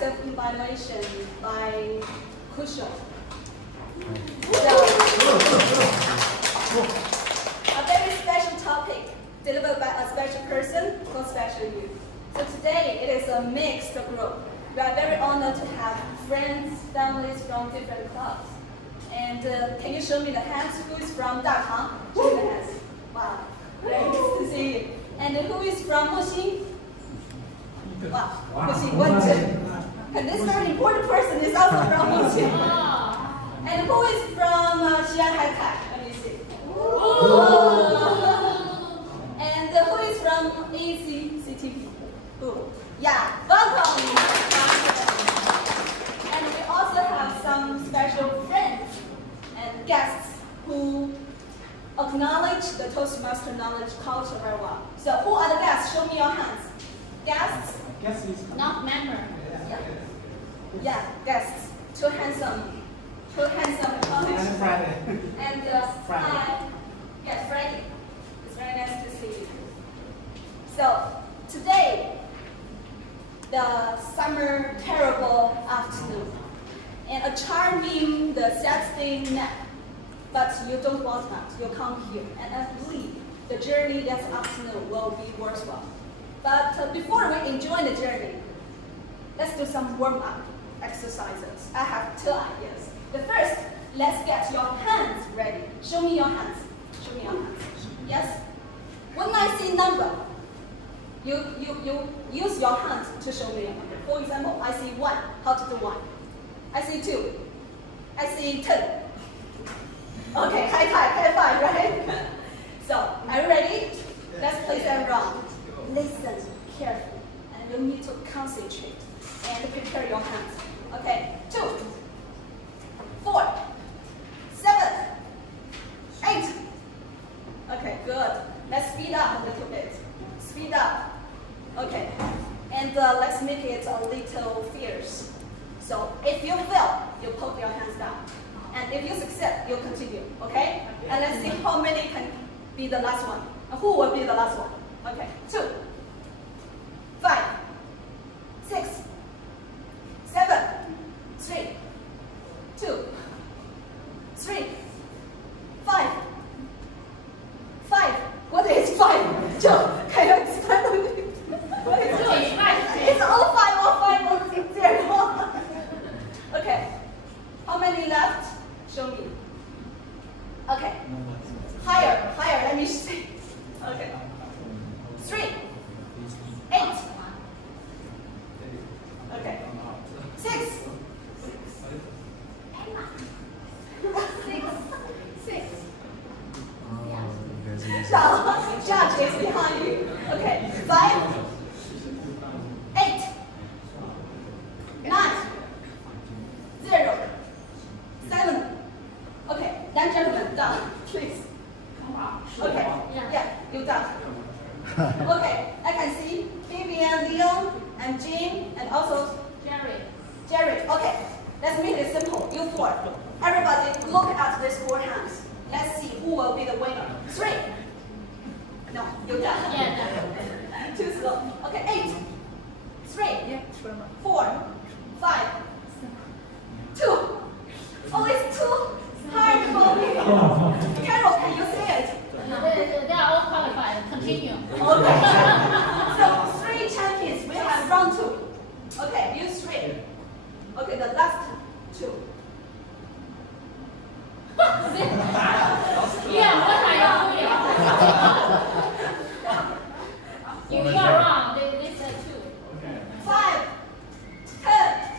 active evaluation by Cushion. A very special topic delivered by a special person for special youth. So today it is a mixed group. We are very honored to have friends, families from different clubs. And can you show me the hands? Who is from Datang? Show me the hands. Wow, very nice to see you. And who is from Muxin? Wow, Muxin, 1, 2. And this very important person is also from Muxin. And who is from Xi'an High-Tech? Let me see. And who is from ACCTV? Who? Yeah, welcome. And we also have some special friends and guests who acknowledge the Toastmaster knowledge culture very well. So who are the guests? Show me your hands. Guests? Not member. Yeah, guests. Two handsome colleagues. And hi. Yes, Freddie. It's very nice to see you. So today, the summer terrible afternoon, and a charming the Saturday nap. But you don't want that. You come here, and I believe the journey this afternoon will be worthwhile. But before we enjoy the journey, let's do some warm-up exercises. I have 2 ideas. The first, let's get your hands ready. Show me your hands. Show me your hands. Yes? When I say number, you use your hands to show me a number. For example, I see 1. How to do 1? I see 2. I see 10. Okay, high 5, right? So, are you ready? Let's play them round. Listen carefully, and you need to concentrate and prepare your hands. Okay, 2, 4, 7, 8. Okay, good. Let's speed up a little bit. Speed up. Okay, and let's make it a little fierce. So if you fail, you put your hands down. And if you succeed, you continue, okay? And let's see how many can be the last one. Who will be the last one? Okay, 2, 5, 6, 7, 3, 2, 3, 5. 5. What is 5? Joe, can you explain to me? What is 5? It's all 5, all 0. Okay. How many left? Show me. Okay. Higher, let me see. Okay. 3, 8. Okay. 6. 6. Judge is behind you. Okay. 5, 8, 9, 0, 7. Okay, that gentleman, done, please. Okay, yeah, you done. Okay, I can see Vivian, Leon, and Jean, and also Jerry. Okay, let's make it simple. You 4. Everybody look at these 4 hands. Let's see who will be the winner. 3. No, you done. Yeah, Too slow. Okay, 8, 3, 4, 5, 2. Oh, it's too hard for me. Carol, can you say it? They are all qualified. Continue. Okay. So 3 champions. We have round 2. Okay, you 3. Okay, the last 2. Yeah, what are you doing? You are wrong. They said 2. 5, 10.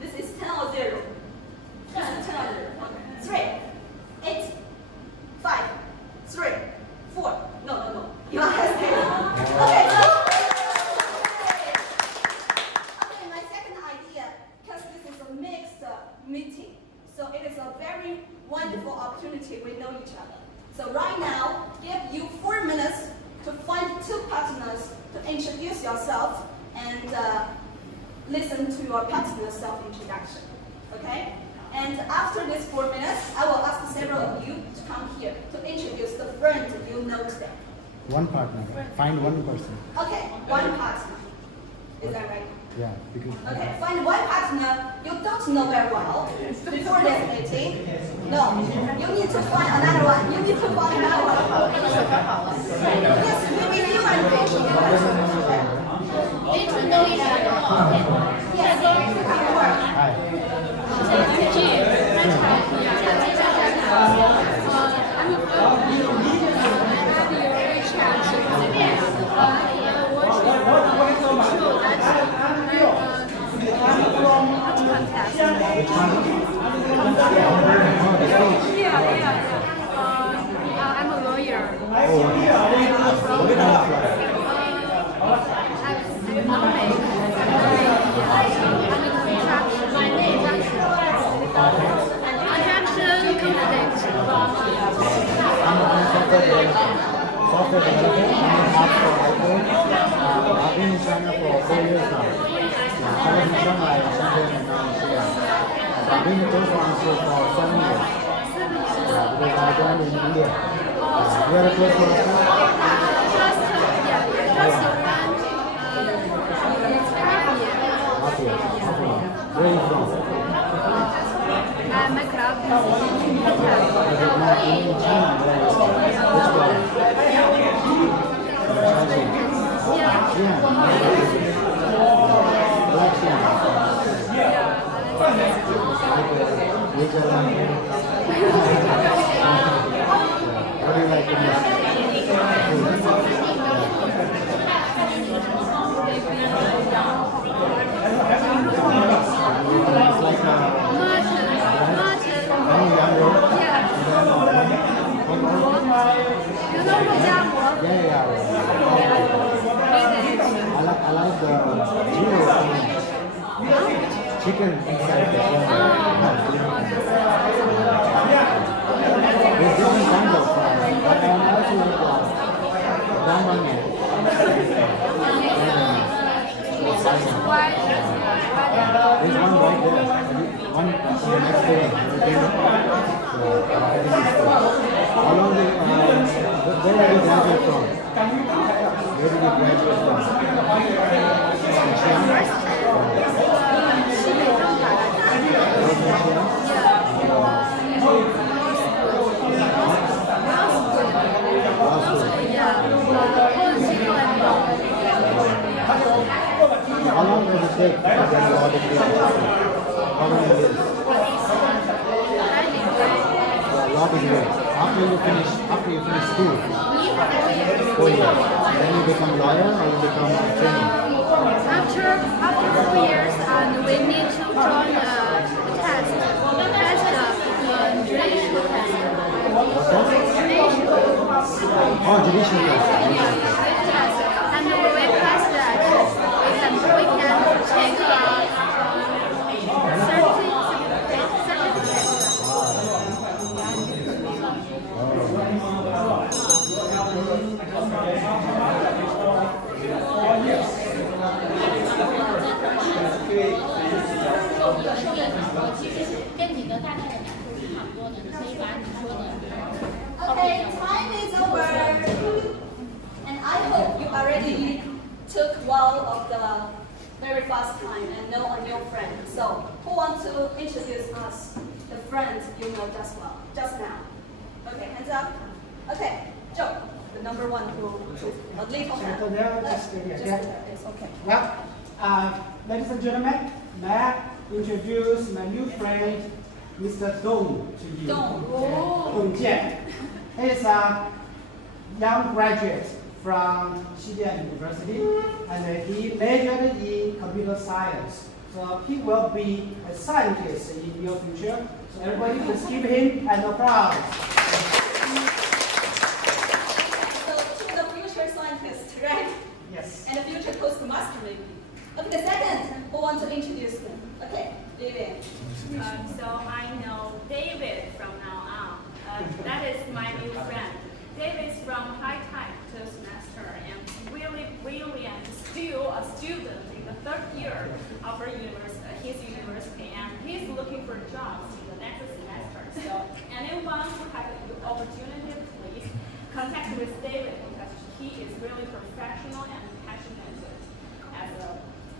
This is 10 or 0. This is 10 or 0. Okay. 3, 8, 5, 3, 4. No. You are hesitating. Okay, so. Okay, my second idea, because this is a mixed meeting, so it is a very wonderful opportunity. We know each other. So right now, give you 4 minutes to find 2 partners to introduce yourself and listen to your partner's self-introduction. Okay? And after these 4 minutes, I will ask several of you to come here to introduce the friend you know today. One partner. Find one person. Okay, one partner. Is that right? Yeah, because. Okay, find one partner you don't know very well before this meeting. No, you need to find another one. You need to find another one. Yes, we review and pitch together. Need to know each other. Yes, it can work. Hi. Which one? I'm a lawyer. Oh, what kind of flag? Software developer. I'm a math for iPhone. I've been in China for 4 years now. I was in Shanghai and Shenzhen and now in Xi'an. I've been in Toastmasters for 7 years. Because I joined in India. You are a Toastmaster? Half year. Where are you from? My club. But it's not in China. Which club? Xi'an. Black Xi'an. Which one? What do you like the most? It's like any younger. Yeah. I like the zero chicken inside the There's different kinds of fries. But I also like the brown onion. There's one right there. One the next day. How long did where did you graduate from? Where did you graduate from? Xi'an? How long does it take to get your audit paper? How many years? Law degree. After you finish school? 4 years. Then you become lawyer or you become a trainee? After 4 years, and we need to join the test. That's the judicial test. Oh, judicial test. And when we pass that, we can take Okay, time is over. And I hope you already took one of the very fast time and know a new friend. So, who wants to introduce us, the friend you know just now? Okay, hands up. Okay, Joe, the number one who a little hand. It's okay. Well, ladies and gentlemen, may I introduce my new friend, Mr. Dong, to you. Dong Jian. He is a young graduate from Xi'an University, and he majored in computer science. So he will be a scientist in your future. So everybody, please give him an applause. So to the future scientist, right? Yes. And the future Toastmaster maybe. Okay, the second, who wants to introduce them? Okay, Vivian. So I know David from now on. That is my new friend. David is from High Tech Toastmaster and really brilliant, still a student in the 3rd year of his university, and he's looking for jobs in the next semester. So anyone who has the opportunity, please contact with David because he is really professional and passionate as a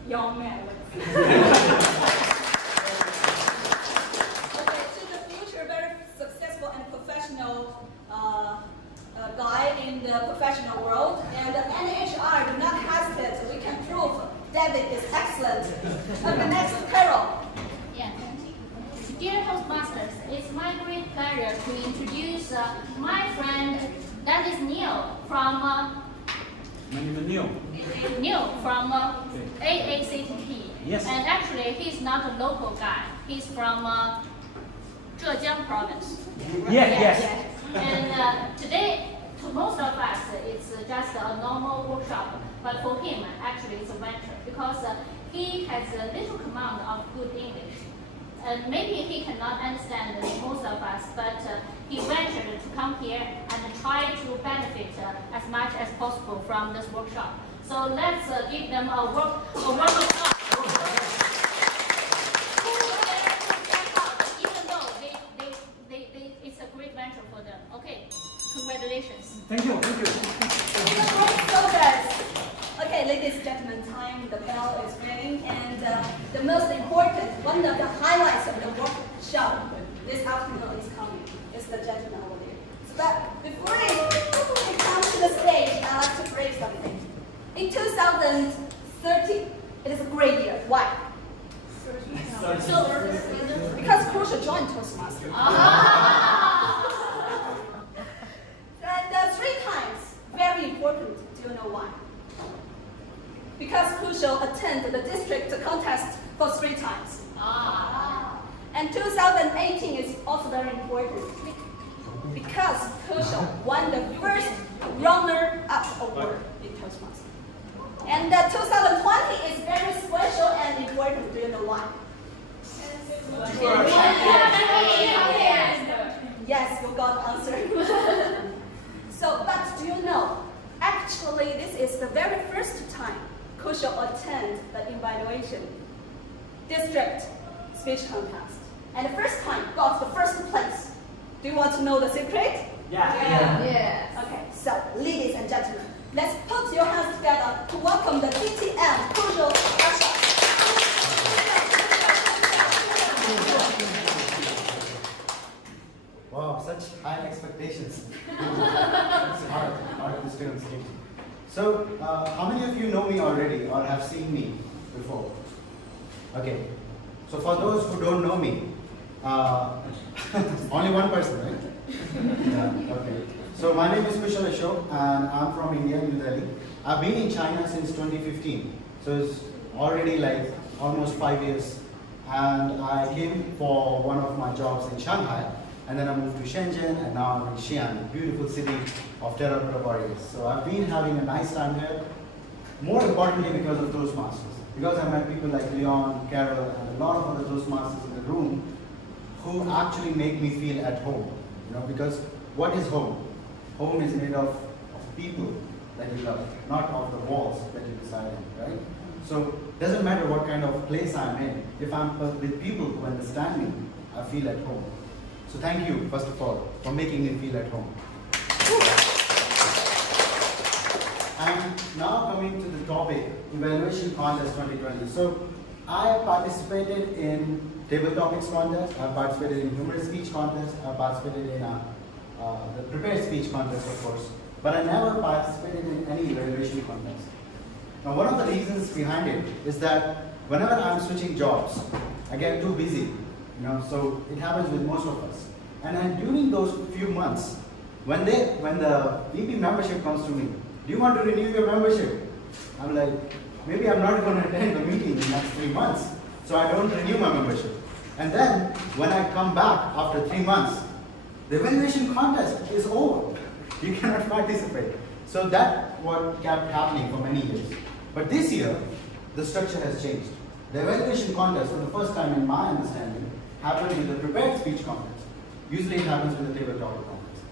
young man. Okay, to the future, very successful and professional guy in the professional world, and NHR do not hesitate. We can prove David is excellent. Okay, next, Carol. Yeah. Dear Toastmasters, it's my great pleasure to introduce my friend, that is Neil from My name is Neil. AACTP. Yes. And actually, he's not a local guy. He's from Zhejiang province. Yes. And today, to most of us, it's just a normal workshop. But for him, actually, it's a venture because he has a little command of good English. Maybe he cannot understand most of us, but he ventured to come here and try to benefit as much as possible from this workshop. So let's give them a warm applause. Even though it's a great venture for them. Okay, congratulations. Thank you. Great progress. Okay, ladies and gentlemen, time, the bell is ringing, and the most important, one of the highlights of the workshop this afternoon is coming. It's the gentleman over there. But before we come to the stage, I'd like to break something. In 2013, it is a great year. Why? Because Crucial joined Toastmasters. And 3 times, very important. Do you know why? Because Crucial attended the district contest for 3 times. And 2018 is also very important because Crucial won the first runner-up award in Toastmasters. And 2020 is very special and important. Do you know why? Yes, you got the answer. So, but do you know, actually this is the very first time Crucial attend the evaluation district speech contest. And the first time got the first place. Do you want to know the secret? Yes. Okay, so ladies and gentlemen, let's put your hands together to welcome the TTM Crucial workshop. Wow, such high expectations. It's hard to stay on stage. So, how many of you know me already or have seen me before? Okay. So for those who don't know me, only one person, right? Yeah, okay. So my name is Kushal Ashok and I'm from India, New Delhi. I've been in China since 2015. So it's already like almost 5 years. And I came for one of my jobs in Shanghai. And then I moved to Shenzhen, and now I'm in Xi'an, the beautiful city of terracotta warriors. So I've been having a nice time here, more importantly because of Toastmasters. Because I met people like Leon, Carol, and a lot of other Toastmasters in the room who actually make me feel at home. Because what is home? Home is made of people that you love, not of the walls that you reside in, right? So it doesn't matter what kind of place I'm in. If I'm with people who understand me, I feel at home. So thank you, first of all, for making me feel at home. I'm now coming to the topic, Evaluation Contest 2020. So I participated in Table Topics Contest, I participated in Humorous Speech Contest, I participated in the Prepared Speech Contest, of course, but I never participated in any evaluation contest. Now one of the reasons behind it is that whenever I'm switching jobs, I get too busy. So it happens with most of us. And then during those few months, when the VP membership comes to me, do you want to renew your membership? I'm like, maybe I'm not going to attend the meeting in the next 3 months, so I don't renew my membership. And then when I come back after 3 months, the evaluation contest is over. You cannot participate. So that's what kept happening for many years. But this year, the structure has changed. The evaluation contest, for the first time in my understanding, happened with the Prepared Speech Contest. Usually it happens with the Table Topic Contest.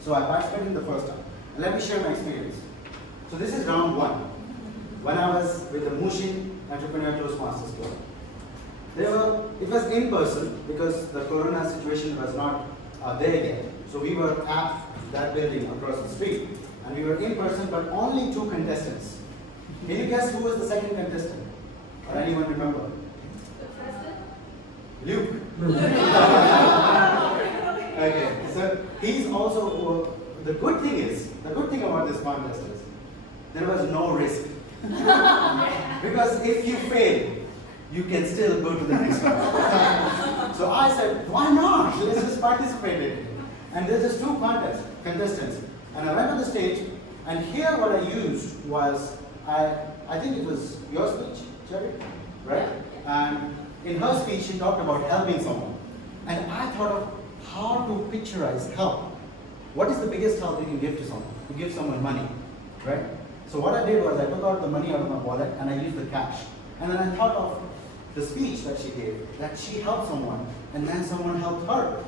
So I participated in the first time. And let me share my experience. So this is round 1. When I was with the Mushin Entrepreneur Toastmasters Club. It was in person because the corona situation was not there yet. So we were at that building across the street. And we were in person, but only 2 contestants. Can you guess who was the second contestant? Or anyone remember? Luke. Okay, so he's also, the good thing about this contest is, there was no risk. Because if you fail, you can still go to the next one. So I said, why not? Let's just participate in it. And there's just two contestants. And I went on the stage, and here what I used was, I think it was your speech, Jerry, right? And in her speech, she talked about helping someone. And I thought of how to picturize help. What is the biggest help you can give to someone? To give someone money, right? So what I did was I took out the money out of my wallet and I used the cash. And then I thought of the speech that she gave, that she helped someone and then someone helped her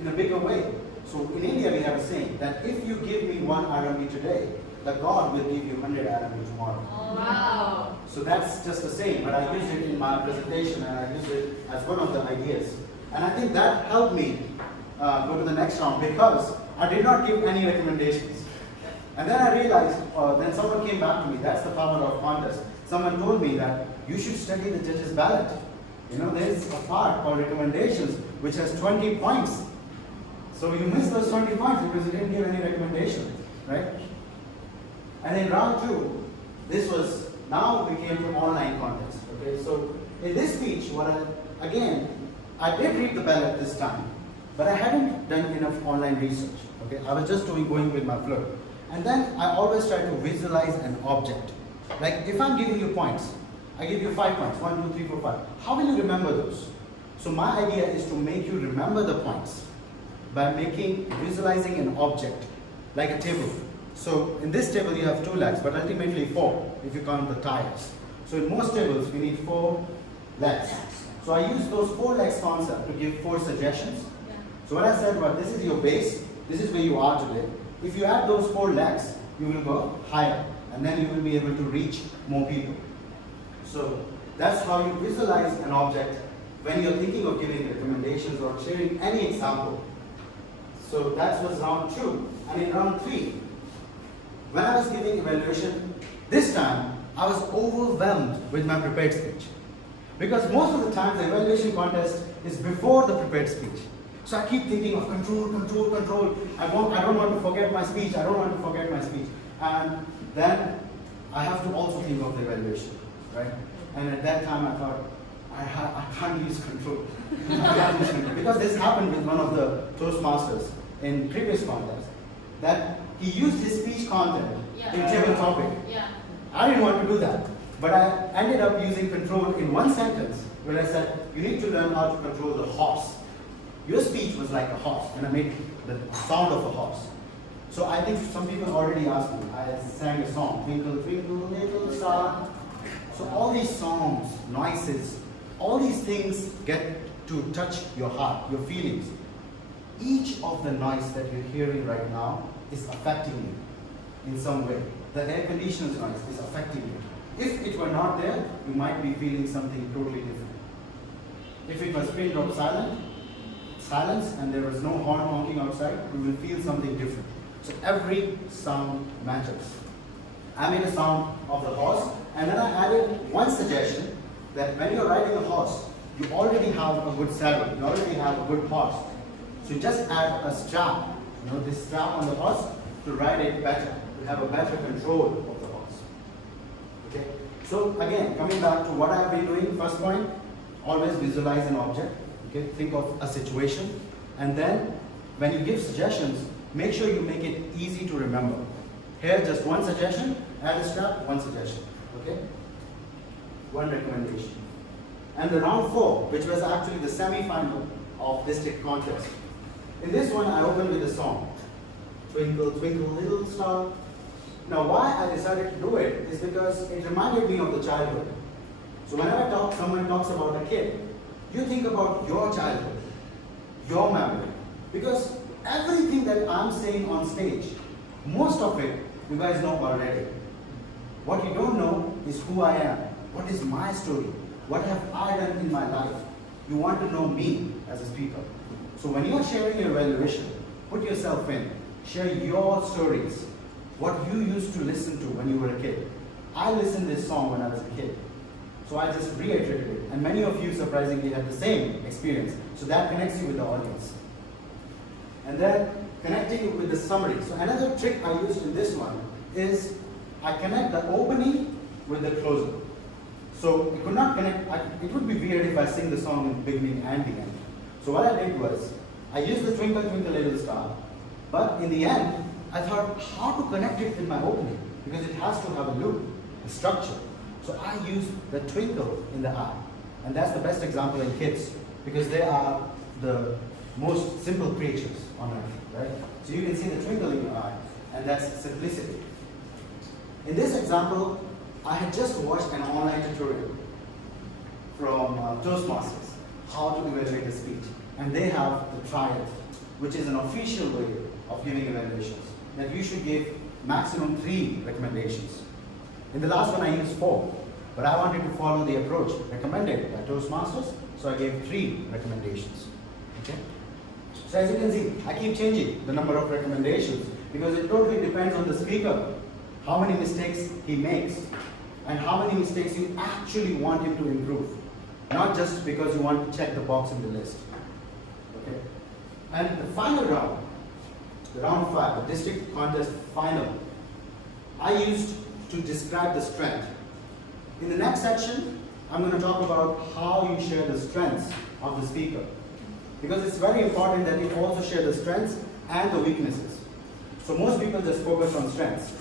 in a bigger way. So in India we have a saying that if you give me 1 RMB today, the God will give you 100 RMB tomorrow. Oh, wow. So that's just a saying, but I used it in my presentation and I used it as one of the ideas. And I think that helped me go to the next round because I did not give any recommendations. And then I realized, then someone came back to me, that's the power of contest. Someone told me that you should study the judge's ballot. You know, there's a part called recommendations which has 20 points. So you miss those 20 points because you didn't give any recommendation, right? And in round 2, this was, now we came to online contest, okay? So in this speech, again, I did read the ballot this time, but I hadn't done enough online research, okay? I was just going with my flow. And then I always try to visualize an object. Like if I'm giving you points, I give you 5 points, 1, 2, 3, 4, 5. How will you remember those? So my idea is to make you remember the points by visualizing an object, like a table. So in this table you have 2 legs, but ultimately 4 if you count the tires. So in most tables we need 4 legs. So I use those 4 legs concept to give 4 suggestions. So what I said was, this is your base, this is where you are today. If you add those 4 legs, you will go higher, and then you will be able to reach more people. So that's how you visualize an object when you're thinking of giving recommendations or sharing any example. So that was round 2. And in round 3, when I was giving evaluation, this time I was overwhelmed with my prepared speech. Because most of the time the evaluation contest is before the prepared speech. So I keep thinking of control, control, control. I don't want to forget my speech. I don't want to forget my speech. And then I have to also think of the evaluation, right? And at that time I thought, I can't use control. I can't use control. Because this happened with one of the Toastmasters in previous contest, that he used his speech content in table topic. I didn't want to do that. But I ended up using control in one sentence where I said, you need to learn how to control the horse. Your speech was like a horse, and I made the sound of a horse. So I think some people already asked me. I sang a song, Twinkle, Twinkle, Little Star. So all these songs, noises, all these things get to touch your heart, your feelings. Each of the noise that you're hearing right now is affecting you in some way. The air conditioner's noise is affecting you. If it were not there, you might be feeling something totally different. If it was pin drop silence and there was no horn honking outside, you will feel something different. So every sound matters. I made a sound of the horse, and then I added one suggestion that when you're riding a horse, you already have a good saddle, you already have a good horse. So just add a strap, this strap on the horse to ride it better, to have a better control of the horse. Okay. So again, coming back to what I've been doing, first point, always visualize an object. Okay, think of a situation, and then when you give suggestions, make sure you make it easy to remember. Here, just one suggestion, add a strap, one suggestion. Okay, one recommendation. And the round 4, which was actually the semi-final of district contest. In this one, I opened with a song, Twinkle, Twinkle, Little Star. Now, why I decided to do it is because it reminded me of the childhood. So whenever someone talks about a kid, you think about your childhood, your memory. Because everything that I'm saying on stage, most of it, you guys know already. What you don't know is who I am. What is my story? What have I done in my life? You want to know me as a speaker. So when you're sharing your evaluation, put yourself in. Share your stories. What you used to listen to when you were a kid. I listened to this song when I was a kid. So I just reiterated it. And many of you surprisingly had the same experience. So that connects you with the audience. And then connecting it with the summary. So another trick I used in this one is I connect the opening with the closer. So it could not connect, it would be weird if I sing the song in the beginning and the end. So what I did was, I used the Twinkle Twinkle Little Star, but in the end, I thought how to connect it with my opening, because it has to have a loop, a structure. So I used the twinkle in the eye. And that's the best example in kids, because they are the most simple creatures on earth, right? So you can see the twinkle in your eye, and that's simplicity. In this example, I had just watched an online tutorial from Toastmasters, how to evaluate a speech. And they have the triad, which is an official way of giving evaluations, that you should give maximum 3 recommendations. In the last one I used 4, but I wanted to follow the approach recommended by Toastmasters, so I gave 3 recommendations. Okay? So as you can see, I keep changing the number of recommendations because it totally depends on the speaker, how many mistakes he makes, and how many mistakes you actually want him to improve, not just because you want to check the box in the list. Okay? And the final round, the round 5, the district contest final, I used to describe the strength. In the next section, I'm going to talk about how you share the strengths of the speaker. Because it's very important that you also share the strengths and the weaknesses. So most people just focus on strengths.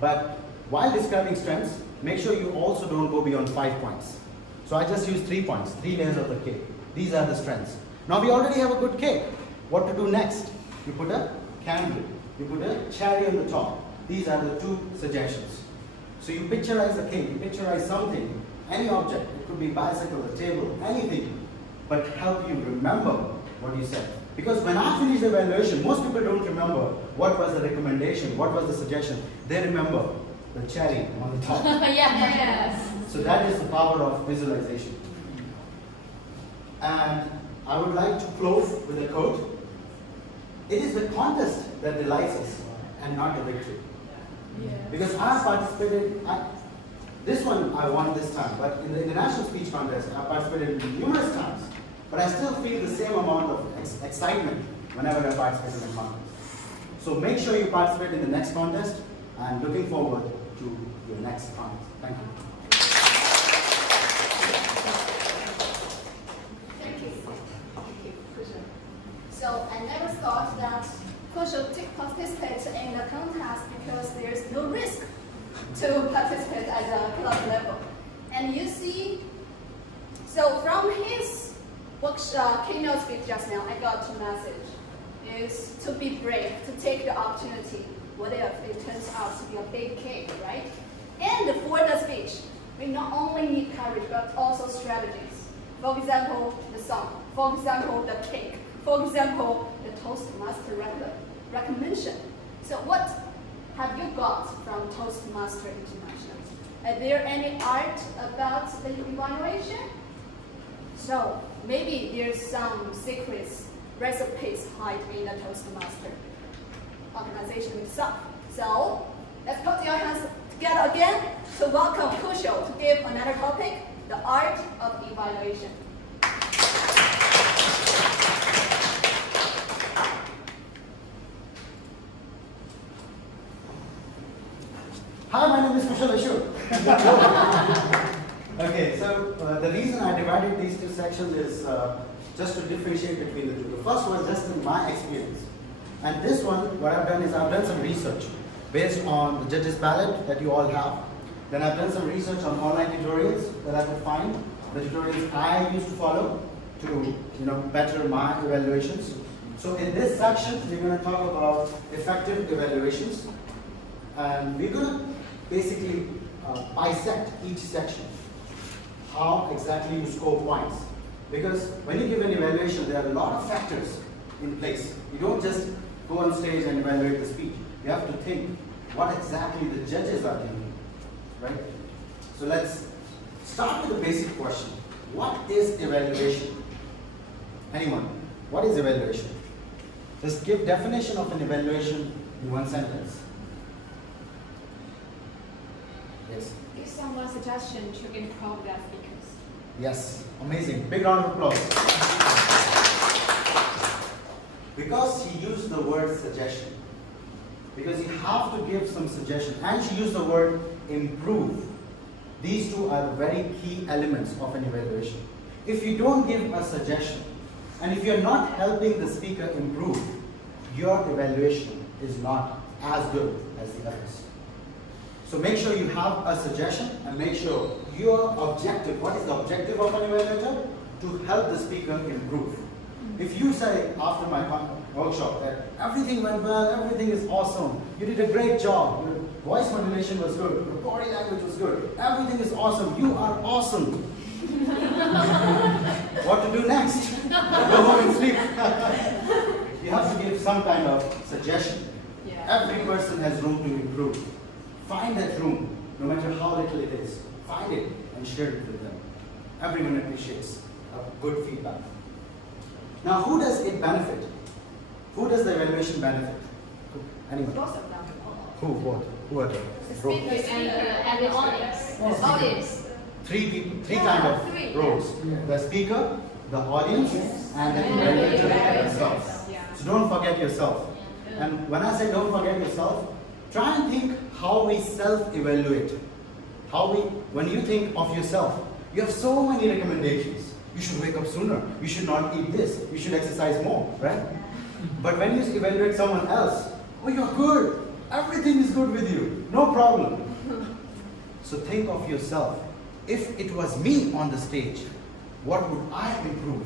But while describing strengths, make sure you also don't go beyond 5 points. So I just use 3 points, 3 layers of the cake. These are the strengths. Now we already have a good cake. What to do next? You put a candle. You put a cherry on the top. These are the 2 suggestions. So you picturize the cake, you picturize something, any object. It could be a bicycle, a table, anything. But help you remember what you said. Because when I finish the evaluation, most people don't remember what was the recommendation, what was the suggestion. They remember the cherry on the top. Yes. So that is the power of visualization. And I would like to close with a quote. It is the contest that delights us and not the victory. Because I participated, this one I won this time, but in the international speech contest I participated numerous times. But I still feel the same amount of excitement whenever I participate in a contest. So make sure you participate in the next contest. I'm looking forward to your next contest. Thank you. Thank you. So I never thought that coach should participate in the contest because there's no risk to participate at the club level. And you see, so from his keynote speech just now, I got a message, is to be brave, to take the opportunity, what if it turns out to be a big cake, right? And for the speech, we not only need courage, but also strategies. For example, the song. For example, the cake. For example, the Toastmaster recommendation. So what have you got from Toastmaster International? Are there any art about the evaluation? So maybe there's some secrets, recipes hiding in the Toastmaster organization itself. So let's put your hands together again to welcome Kusho to give another topic, the art of evaluation. Hi, my name is Kushal Ashok. Okay, so the reason I divided these 2 sections is just to differentiate between the 2. The first was just in my experience. And this one, what I've done is I've done some research based on the judges' ballot that you all have. Then I've done some research on online tutorials that I could find, the tutorials I used to follow to better my evaluations. So in this section, we're going to talk about effective evaluations. And we're going to basically bisect each section. How exactly you score points. Because when you give an evaluation, there are a lot of factors in place. You don't just go on stage and evaluate the speech. You have to think what exactly the judges are thinking, right? So let's start with the basic question. What is evaluation? Anyone? What is evaluation? Just give definition of an evaluation in 1 sentence. Yes. Give someone suggestion to improve their speakers. Yes, amazing. Big round of applause. Because she used the word suggestion. Because you have to give some suggestion. And she used the word improve. These two are the very key elements of an evaluation. If you don't give a suggestion, and if you're not helping the speaker improve, your evaluation is not as good as the others. So make sure you have a suggestion and make sure your objective, what is the objective of an evaluator? To help the speaker improve. If you say after my workshop that everything went well, everything is awesome, you did a great job, your voice modulation was good, your body language was good, everything is awesome, you are awesome. What to do next? Go home and sleep. You have to give some kind of suggestion. Every person has room to improve. Find that room, no matter how little it is. Find it and share it with them. Everyone appreciates a good feedback. Now, who does it benefit? Who does the evaluation benefit? Anyone? Both of them. Who? What? Who are they? Speakers and the audience. Audience. Three kind of roles. The speaker, the audience, and the evaluator themselves. So don't forget yourself. And when I say don't forget yourself, try and think how we self-evaluate. When you think of yourself, you have so many recommendations. You should wake up sooner. You should not eat this. You should exercise more, right? But when you evaluate someone else, oh, you're good. Everything is good with you. No problem. So think of yourself. If it was me on the stage, what would I improve?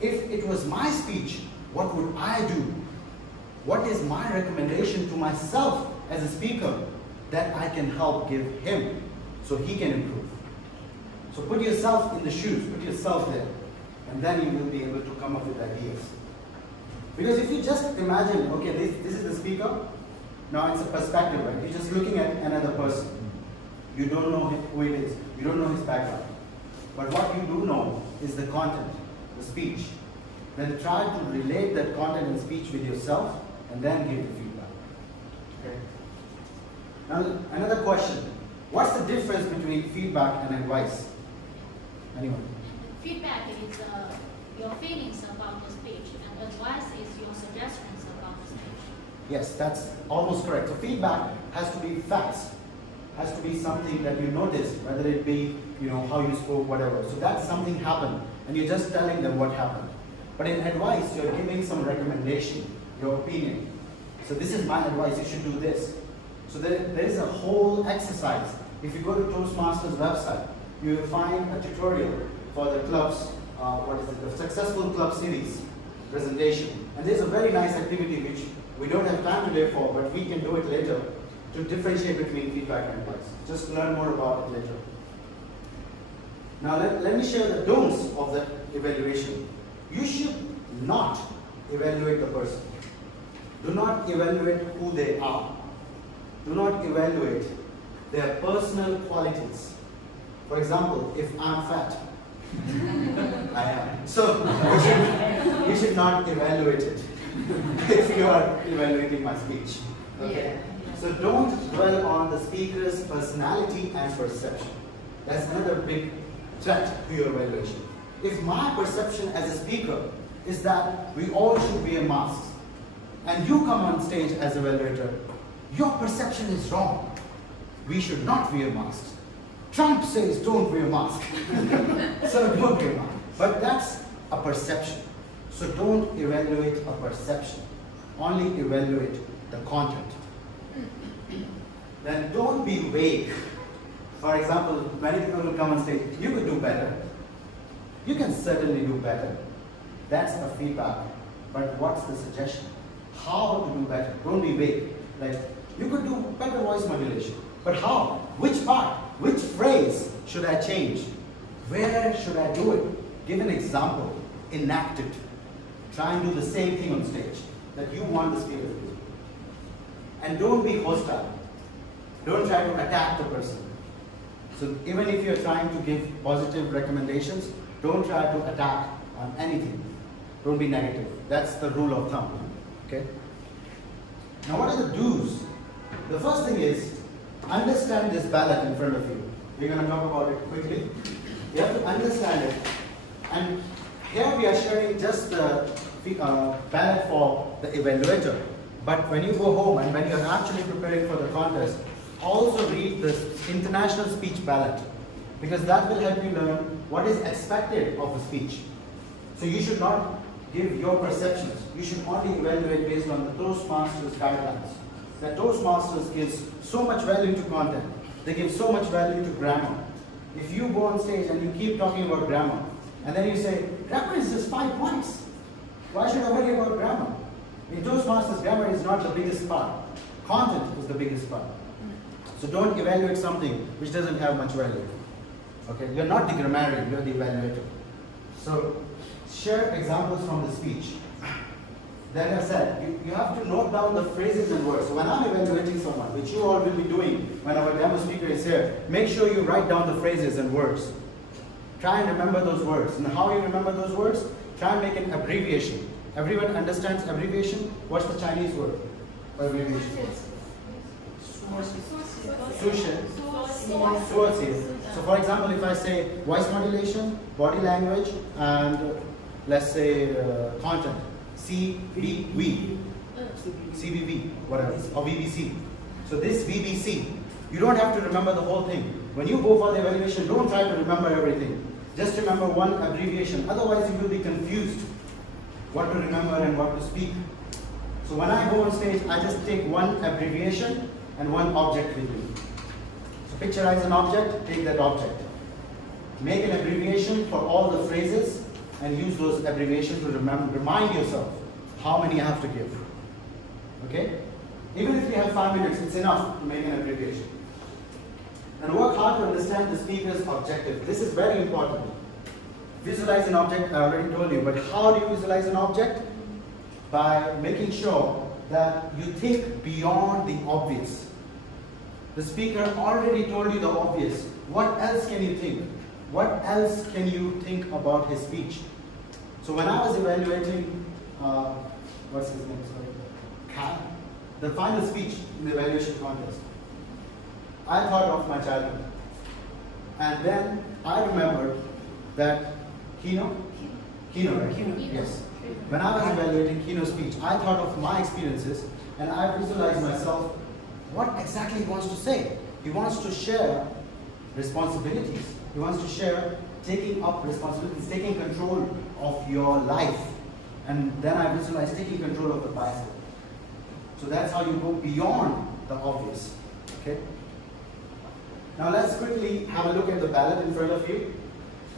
If it was my speech, what would I do? What is my recommendation to myself as a speaker that I can help give him so he can improve? So put yourself in the shoes, put yourself there, and then you will be able to come up with ideas. Because if you just imagine, okay, this is the speaker, now it's a perspective, right? You're just looking at another person. You don't know who it is, you don't know his background. But what you do know is the content, the speech. Then try to relate that content and speech with yourself, and then give the feedback. Okay? Now, another question. What's the difference between feedback and advice? Anyone? Feedback is your feelings about the speech, and advice is your suggestions about the speech. Yes, that's almost correct. So feedback has to be facts. Has to be something that you noticed, whether it be, how you spoke, whatever. So that's something happened, and you're just telling them what happened. But in advice, you're giving some recommendation, your opinion. So this is my advice, you should do this. So there is a whole exercise. If you go to Toastmasters website, you will find a tutorial for the club's, the Successful Club Series presentation. And there's a very nice activity which we don't have time today for, but we can do it later to differentiate between feedback and advice. Just learn more about it later. Now let me share the don'ts of the evaluation. You should not evaluate the person. Do not evaluate who they are. Do not evaluate their personal qualities. For example, if I'm fat, I am. So you should not evaluate it if you are evaluating my speech. Okay? So don't dwell on the speaker's personality and perception. That's another big threat to your evaluation. If my perception as a speaker is that we all should wear masks, and you come on stage as an evaluator, your perception is wrong. We should not wear masks. Trump says don't wear masks. So don't wear masks. But that's a perception. So don't evaluate a perception. Only evaluate the content. Then don't be vague. For example, many people will come on stage, you could do better. You can certainly do better. That's a feedback. But what's the suggestion? How to do better? Don't be vague. Like, you could do better voice modulation. But how? Which part? Which phrase should I change? Where should I do it? Give an example. Enact it. Try and do the same thing on stage that you want the speaker to do. And don't be hostile. Don't try to attack the person. So even if you're trying to give positive recommendations, don't try to attack on anything. Don't be negative. That's the rule of thumb. Okay? Now what are the do's? The first thing is, understand this ballot in front of you. We're going to talk about it quickly. You have to understand it. And here we are sharing just the ballot for the evaluator. But when you go home and when you're actually preparing for the contest, also read the international speech ballot, because that will help you learn what is expected of a speech. So you should not give your perceptions. You should only evaluate based on the Toastmasters guidelines. The Toastmasters gives so much value to content. They give so much value to grammar. If you go on stage and you keep talking about grammar, and then you say, grammar is just 5 points. Why should I worry about grammar? In Toastmasters, grammar is not the biggest part. Content is the biggest part. So don't evaluate something which doesn't have much value. Okay, you're not the grammarian, you're the evaluator. So share examples from the speech. Like I said, you have to note down the phrases and words. So when I'm evaluating someone, which you all will be doing when our demo speaker is here, make sure you write down the phrases and words. Try and remember those words. And how you remember those words? Try and make an abbreviation. Everyone understands abbreviation? What's the Chinese word for abbreviation? So for example, if I say voice modulation, body language, and let's say content, CBV, whatever, or VBC. So this VBC, you don't have to remember the whole thing. When you go for the evaluation, don't try to remember everything. Just remember one abbreviation. Otherwise, you will be confused what to remember and what to speak. So when I go on stage, I just take one abbreviation and one object with me. So picturize an object, take that object. Make an abbreviation for all the phrases and use those abbreviations to remind yourself how many you have to give. Okay? Even if you have 5 minutes, it's enough to make an abbreviation. And work hard to understand the speaker's objective. This is very important. Visualize an object, I already told you, but how do you visualize an object? By making sure that you think beyond the obvious. The speaker already told you the obvious. What else can you think? What else can you think about his speech? So when I was evaluating, what's his name, sorry? The final speech in the evaluation contest, I thought of my childhood. And then I remembered that Kino, right? Yes. When I was evaluating Kino's speech, I thought of my experiences and I visualized myself what exactly he wants to say. He wants to share responsibilities. He wants to share taking up responsibilities, taking control of your life. And then I visualize taking control of the bicycle. So that's how you go beyond the obvious. Okay? Now let's quickly have a look at the ballot in front of you.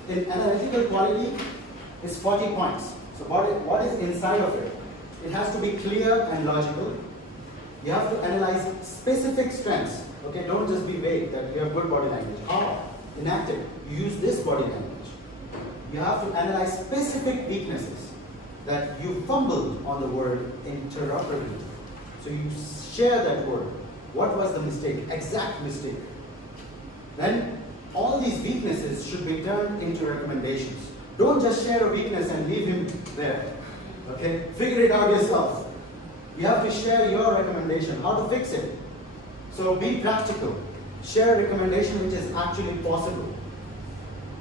In analytical quality, it's 40 points. So what is inside of it? It has to be clear and logical. You have to analyze specific strengths. Okay, don't just be vague that you have good body language. How? Inactive. You use this body language. You have to analyze specific weaknesses, that you fumbled on the word interoperability. So you share that word. What was the mistake? Exact mistake. Then all these weaknesses should be turned into recommendations. Don't just share a weakness and leave him there. Okay? Figure it out yourself. You have to share your recommendation, how to fix it. So be practical. Share a recommendation which is actually possible.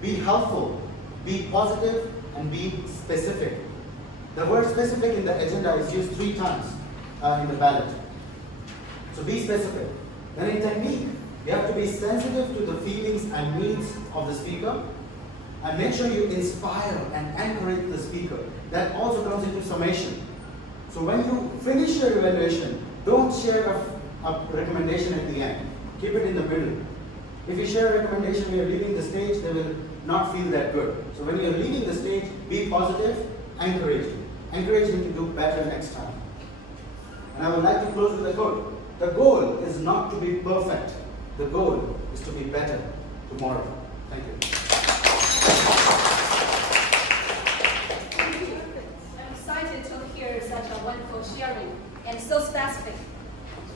Be helpful, be positive, and be specific. The word specific in the agenda is used 3 times in the ballot. So be specific. Then in technique, you have to be sensitive to the feelings and needs of the speaker, and make sure you inspire and encourage the speaker. That also comes into summation. So when you finish your evaluation, don't share a recommendation at the end. Keep it in the middle. If you share a recommendation when you're leaving the stage, they will not feel that good. So when you're leaving the stage, be positive, encourage him. Encourage him to do better next time. And I would like to close with a quote. The goal is not to be perfect. The goal is to be better tomorrow. Thank you. I'm excited to hear such a wonderful sharing and so specific.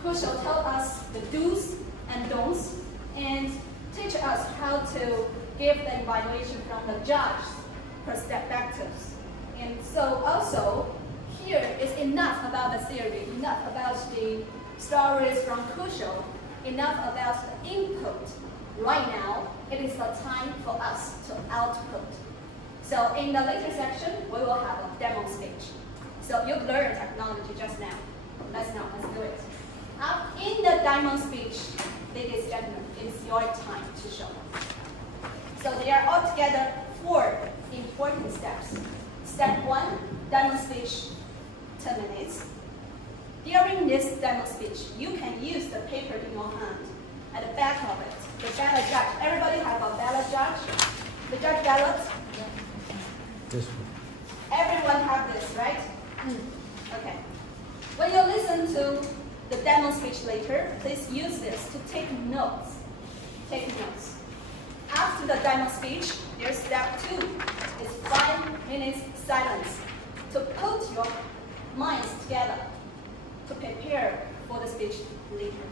Who shall tell us the do's and don'ts and teach us how to give the evaluation from the judge's perspectives. And so also, here is enough about the theory, enough about the stories from Crucial. enough about the input. Right now, it is the time for us to output. So in the later section, we will have a demo speech. So you've learned technology just now. Let's do it. In the demo speech, ladies and gentlemen, it's your time to show. So there are altogether 4 important steps. Step 1, demo speech, 10 minutes. During this demo speech, you can use the paper in your hand. At the back of it, the ballot judge. Everybody have a ballot judge? The judge ballot? This one. Everyone have this, right? Okay. When you listen to the demo speech later, please use this to take notes. Take notes. After the demo speech, there's step 2. It's 5 minutes silence to put your minds together to prepare for the speech later.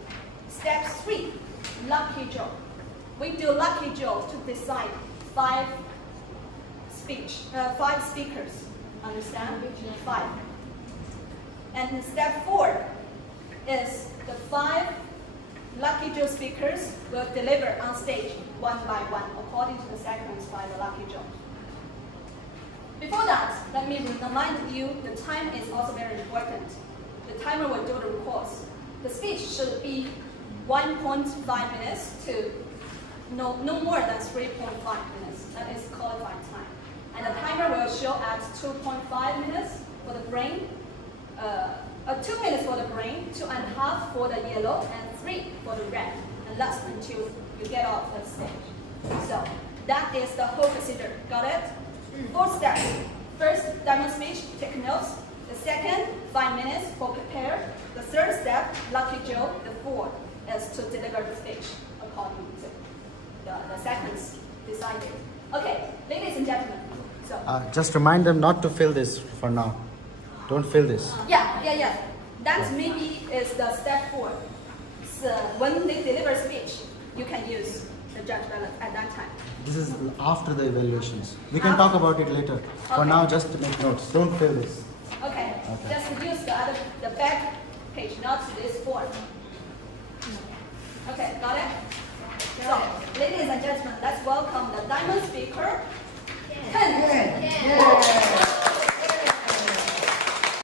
Step 3, lucky draw. We do lucky draw to decide 5 speakers. Understand? 5. And step 4 is the 5 lucky draw speakers will deliver on stage one by one according to the sequence by the lucky draw. Before that, let me remind you the time is also very important. The timer will do the course. The speech should be 1.5 minutes to no more than 3.5 minutes. That is qualified time. And the timer will show at 2.5 minutes for the brain, 2 minutes for the brain, 2.5 for the yellow, and 3 for the red. And last until you get off the stage. So that is the whole procedure. Got it? 4 steps. First, demo speech, take notes. The second, 5 minutes for prepare. The third step, lucky draw. The 4th is to deliver the speech according to the sequence decided. Okay, ladies and gentlemen. So Just remind them not to fill this for now. Don't fill this. yeah. That maybe is the step 4. So when they deliver speech, you can use the judge ballot at that time. This is after the evaluations. We can talk about it later. For Okay. now, just make notes. Don't fill this. Okay. Okay. Just use the back page, not this form. Okay, got it? So, ladies and gentlemen, let's welcome the diamond speaker, Ken.